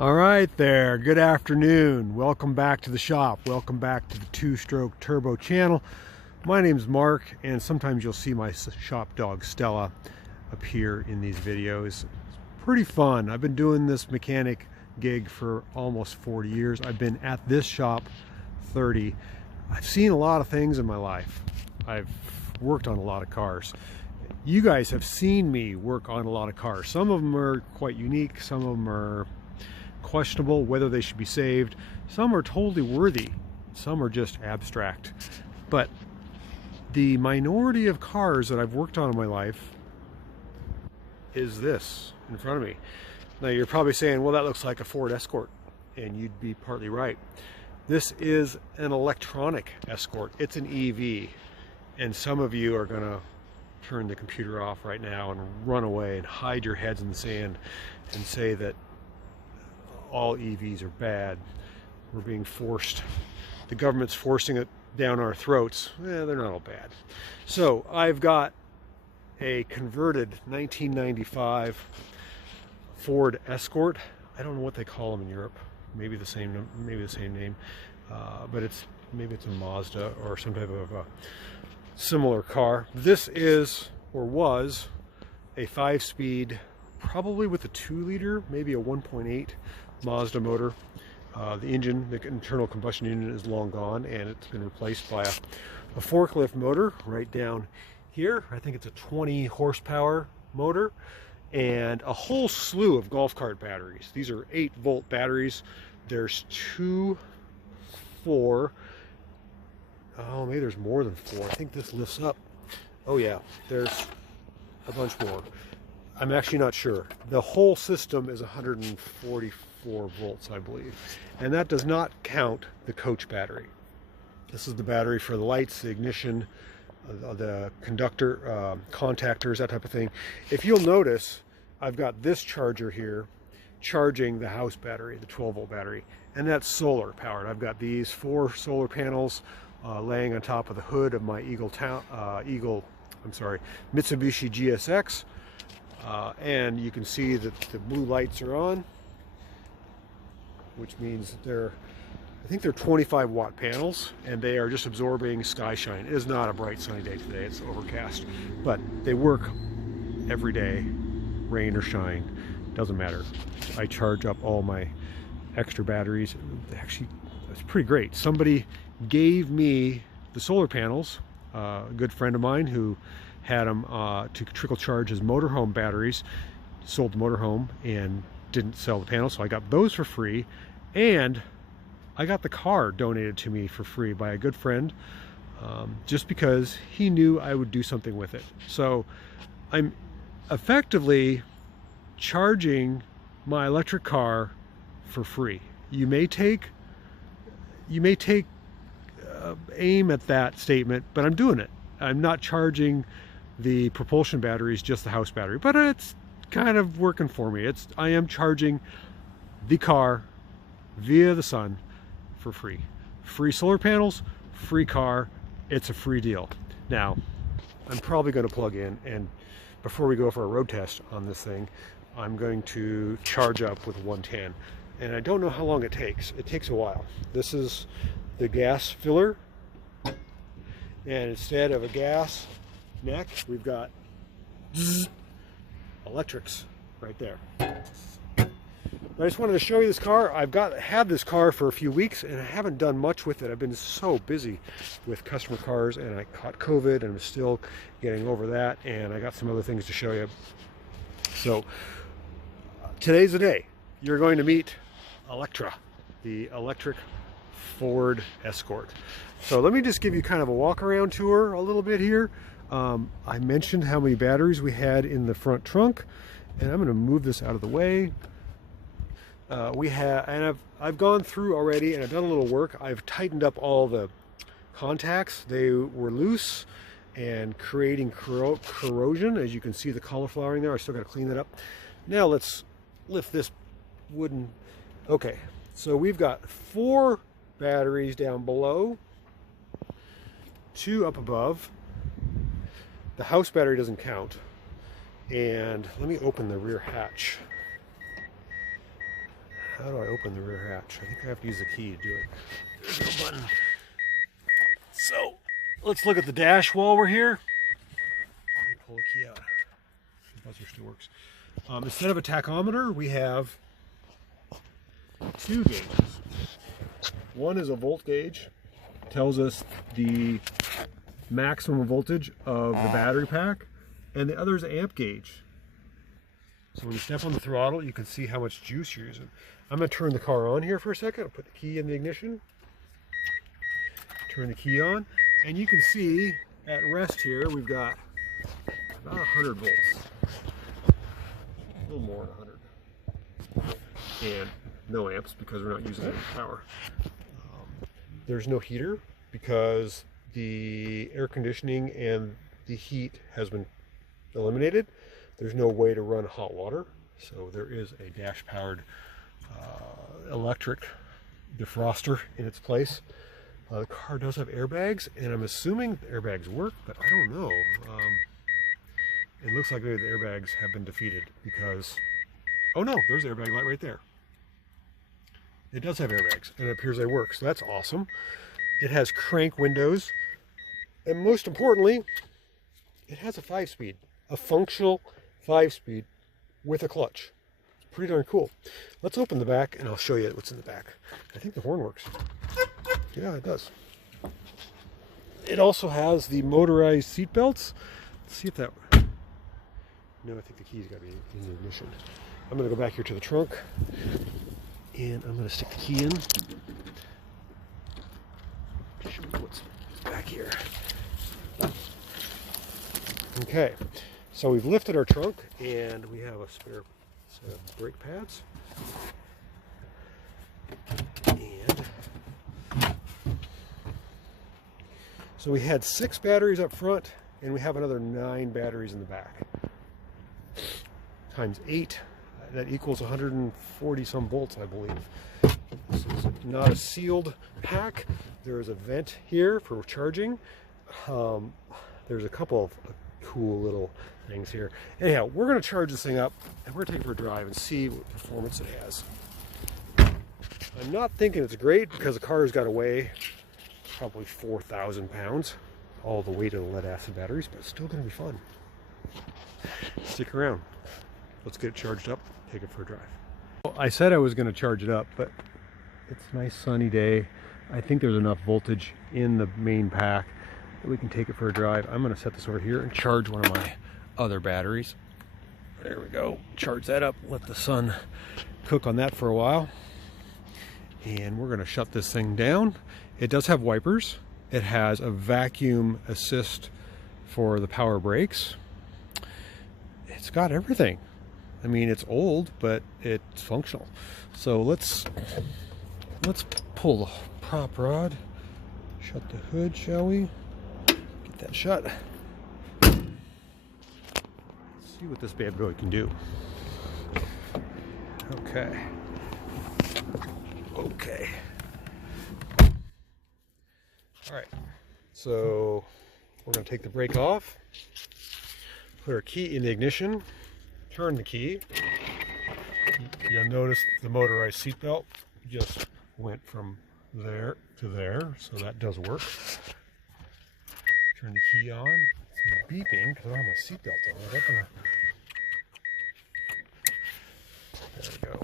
All right there, good afternoon. Welcome back to the shop. Welcome back to the two-stroke turbo channel. My name's Mark, and sometimes you'll see my shop dog Stella appear in these videos. It's pretty fun. I've been doing this mechanic gig for almost 40 years. I've been at this shop 30. I've seen a lot of things in my life. I've worked on a lot of cars. You guys have seen me work on a lot of cars. Some of them are quite unique, some of them are questionable whether they should be saved. Some are totally worthy, some are just abstract. But the minority of cars that I've worked on in my life is this in front of me. Now you're probably saying, well, that looks like a Ford Escort, and you'd be partly right. This is an electronic Escort. It's an EV, and some of you are gonna turn the computer off right now and run away and hide your heads in the sand and say that all EVs are bad. We're being forced. The government's forcing it down our throats. They're not all bad. So I've got a converted 1995 Ford Escort. I don't know what they call them in Europe. Maybe the same name, but maybe it's a Mazda or some type of a similar car. This is or was a 5-speed, probably with a 2-liter, maybe a 1.8 Mazda motor. The engine, the internal combustion engine, is long gone, and it's been replaced by a forklift motor right down here. I think it's a 20 horsepower motor, and a whole slew of golf cart batteries. These are 8-volt batteries. There's 2, 4, oh, maybe there's more than 4. I think this lifts up. Oh yeah, there's a bunch more. I'm actually not sure. The whole system is 144 volts, I believe. And that does not count the coach battery. This is the battery for the lights, the ignition, the conductor, contactors, that type of thing. If you'll notice, I've got this charger here charging the house battery, the 12-volt battery, and that's solar powered. I've got these 4 solar panels laying on top of the hood of my Mitsubishi GSX. And you can see that the blue lights are on, which means I think they're 25 watt panels, and they are just absorbing sky shine. It is not a bright sunny day today, it's overcast, but they work every day, rain or shine, doesn't matter. I charge up all my extra batteries. Actually, that's pretty great. Somebody gave me the solar panels, a good friend of mine who had them to trickle charge his motorhome batteries, sold the motorhome and didn't sell the panels, so I got those for free, and I got the car donated to me for free by a good friend, just because he knew I would do something with it. So I'm effectively charging my electric car for free. You may take aim at that statement, but I'm doing it. I'm not charging the propulsion batteries, just the house battery, but it's kind of working for me. I am charging the car via the sun for free. Free solar panels, free car. It's a free deal. Now, I'm probably going to plug in, and before we go for a road test on this thing, I'm going to charge up with 110. And I don't know how long it takes. It takes a while. This is the gas filler, and instead of a gas neck, we've got electrics right there. I just wanted to show you this car. I've had this car for a few weeks, and I haven't done much with it. I've been so busy with customer cars, and I caught COVID, and I'm still getting over that, and I got some other things to show you. So today's the day. You're going to meet Electra, the electric Ford Escort. So let me just give you kind of a walk around tour a little bit here. I mentioned how many batteries we had in the front trunk, and I'm going to move this out of the way. I've gone through already, and I've done a little work. I've tightened up all the contacts. They were loose and creating corrosion. As you can see, the cauliflowering there. I still got to clean that up. Now let's lift this wooden. Okay, so we've got 4 batteries down below, 2 up above. The house battery doesn't count. And let me open the rear hatch. How do I open the rear hatch? I think I have to use the key to do it. There's no button. So, let's look at the dash while we're here. Let me pull the key out. The buzzer still works. Instead of a tachometer, we have 2 gauges. One is a volt gauge, tells us the maximum voltage of the battery pack, and the other is an amp gauge. So when you step on the throttle, you can see how much juice you're using. I'm going to turn the car on here for a second. I'll put the key in the ignition, turn the key on, and you can see at rest here we've got about 100 volts. A little more than 100. And no amps because we're not using any power. There's no heater because the air conditioning and the heat has been eliminated. There's no way to run hot water, so there is a dash-powered electric defroster in its place. The car does have airbags, and I'm assuming the airbags work, but I don't know. It looks like maybe the airbags have been defeated because... Oh no, there's the airbag light right there. It does have airbags, and it appears they work, so that's awesome. It has crank windows, and most importantly, it has a 5-speed, a functional 5-speed with a clutch. It's pretty darn cool. Let's open the back, and I'll show you what's in the back. I think the horn works. Yeah, it does. It also has the motorized seat belts. Let's see if that... No, I think the key's got to be in the ignition. I'm going to go back here to the trunk. And I'm going to stick the key in. Show me what's back here. Okay, so we've lifted our trunk and we have a spare set of brake pads. And so we had 6 batteries up front and we have another 9 batteries in the back. Times 8. That equals 140 some volts, I believe. This is not a sealed pack. There is a vent here for charging. There's a couple of cool little things here. Anyhow, we're going to charge this thing up and we're going to take it for a drive and see what performance it has. I'm not thinking it's great because the car has got to weigh probably 4,000 pounds, all the weight of the lead acid batteries, but it's still going to be fun. Stick around. Let's get it charged up, take it for a drive. Well, I said I was going to charge it up, but it's a nice sunny day. I think there's enough voltage in the main pack that we can take it for a drive. I'm going to set this over here and charge one of my other batteries. There we go. Charge that up, let the sun cook on that for a while. And we're going to shut this thing down. It does have wipers. It has a vacuum assist for the power brakes. It's got everything. I mean, it's old, but it's functional. So let's pull the prop rod, shut the hood, shall we? Get that shut. Let's see what this bad boy can do. Okay. Okay. All right. So we're going to take the brake off, put our key in the ignition, turn the key. You'll notice the motorized seatbelt just went from there to there, so that does work. Turn the key on. It's beeping because I don't have my seatbelt on. There we go.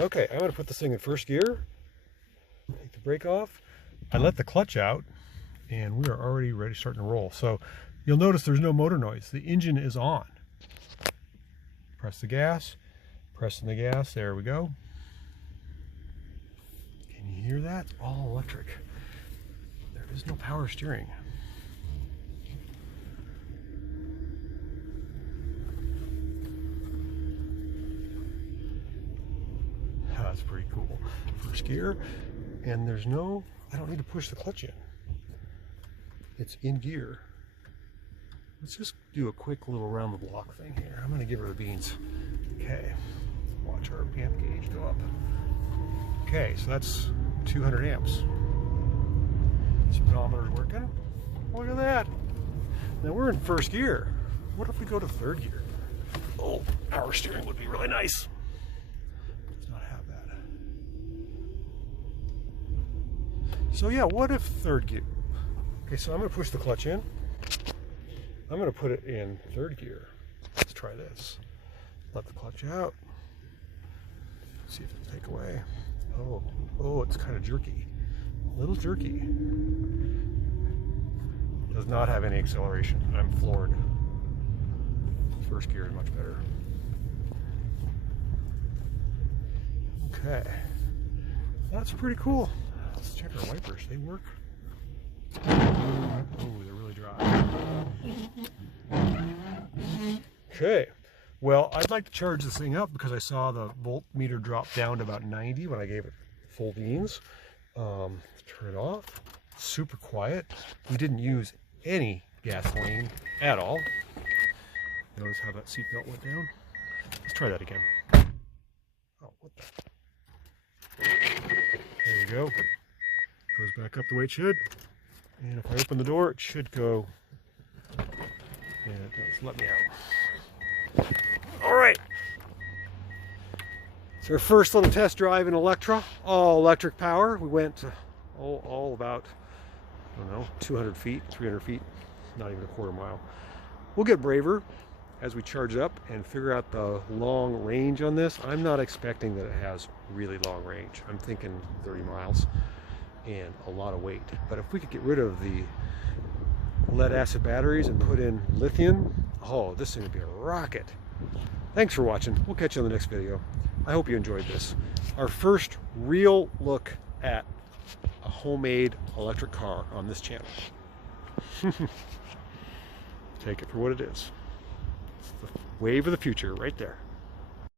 Okay, I'm going to put this thing in first gear. Take the brake off. I let the clutch out, and we are already ready, starting to roll. So you'll notice there's no motor noise. The engine is on. Press the gas, pressing the gas, there we go. Can you hear that? All electric. There is no power steering. That's pretty cool. First gear, and there's no, I don't need to push the clutch in. It's in gear. Let's just do a quick little round the block thing here. I'm going to give her the beans. Okay, watch our amp gauge go up. Okay, so that's 200 amps. Speedometer's working. Look at that. Now we're in first gear. What if we go to third gear? Oh, power steering would be really nice. It's not happening. So yeah, what if third gear? Okay, so I'm going to push the clutch in. I'm going to put it in third gear. Let's try this. Let the clutch out. See if it'll take away. Oh, it's kind of jerky. A little jerky. Does not have any acceleration. I'm floored. First gear is much better. Okay. That's pretty cool. Let's check our wipers. They work. Oh, they're really dry. Okay. Well, I'd like to charge this thing up because I saw the voltmeter drop down to about 90 when I gave it full beans. Turn it off. Super quiet. We didn't use any gasoline at all. Notice how that seatbelt went down? Let's try that again. Oh, what the? There we go. Goes back up the way it should. And if I open the door, it should go. And it does. Let me out. All right. It's our first little test drive in Electra. All electric power. We went all about, I don't know, 200 feet, 300 feet, not even a quarter mile. We'll get braver as we charge it up and figure out the long range on this. I'm not expecting that it has really long range. I'm thinking 30 miles and a lot of weight. But if we could get rid of the lead acid batteries and put in lithium, oh, this thing would be a rocket. Thanks for watching. We'll catch you on the next video. I hope you enjoyed this. Our first real look at a homemade electric car on this channel. Take it for what it is. It's the wave of the future right there.